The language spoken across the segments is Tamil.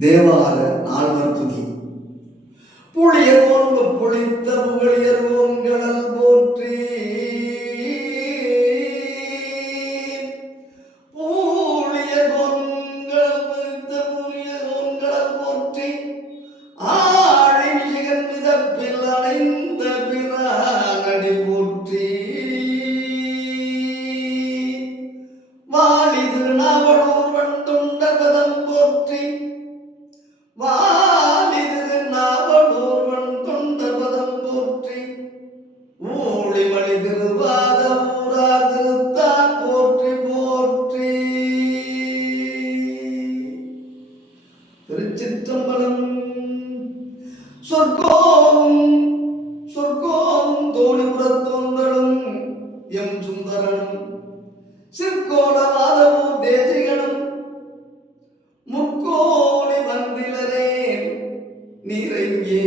தேவார நால்வர் துதி. புளிய கொண்டு புளித்த புகழியர் ஓங்கடல் போற்றி. பூழிய கொங்கடல் மறுத்த போற்றி. திருச்சிற்றம்பலம். சொர்க்கோம் சொர்க்கோம் தோணிபுரத்தோந்தலும் எம் சுந்தரனும். சிற்கோணவாதமும் தேசிகனும். முக்கோணி வந்திலரே நீரெங்கே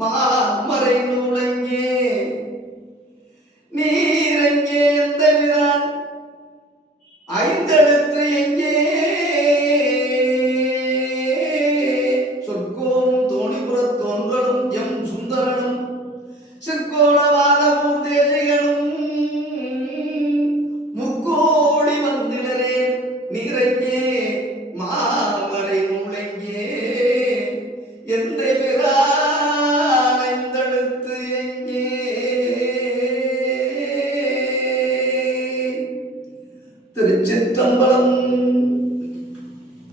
மாமரை நூலங்கே நீ ചെറുക്കോളവാദപൂർത്തേജകളും മുക്കോടി വന്നിടരെ നിറയ്ക്കേ മാമറി മുളയ്ക്കേ എന്റെ പിറടുത്ത് തിരുച്ചിറ്റമ്പലം